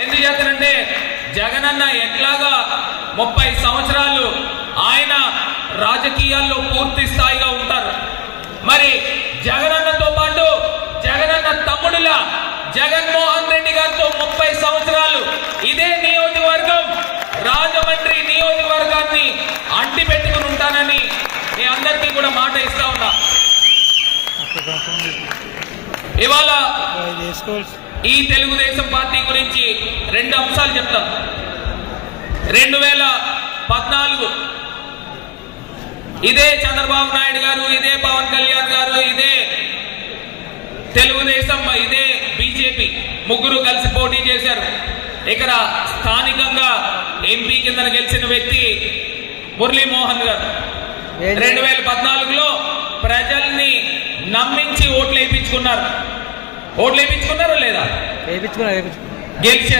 ఎందుకు చేస్తానంటే జగనన్న ఎట్లాగా 30 సంవత్సరాలు ఆయన రాజకీయాల్లో పూర్తి స్థాయిగా ఉంటారు. మరి జగనన్నతో పాటు జగనన్న తమ్ముడులా జగన్మోహన్ రెడ్డి గారితో 30 సంవత్సరాలు ఇదే నియోజకవర్గం రాజమండ్రి నియోజకవర్గాన్ని అంటి పెట్టుకుని ఉంటానని మీ అందరికీ కూడా మాట ఇస్తా ఉన్నా. ఇవాళ ఈ తెలుగుదేశం పార్టీ గురించి 2 అంశాలు చెప్తాను. 2014 ఇదే చంద్రబాబు నాయుడు గారు, ఇదే పవన్ కళ్యాణ్ గారు, ఇదే తెలుగుదేశం, ఇదే బీజేపీ ముగ్గురు కలిసి పోటీ చేశారు. ఇక్కడ స్థానికంగా ఎంపీ కింద గెలిచిన వ్యక్తి మురళీమోహన్ గారు 2014లో ప్రజల్ని నమ్మించి ఓట్లు వేయించుకున్నారు. ఓట్లు వేయించుకున్నారో లేదా? గెలిచారు.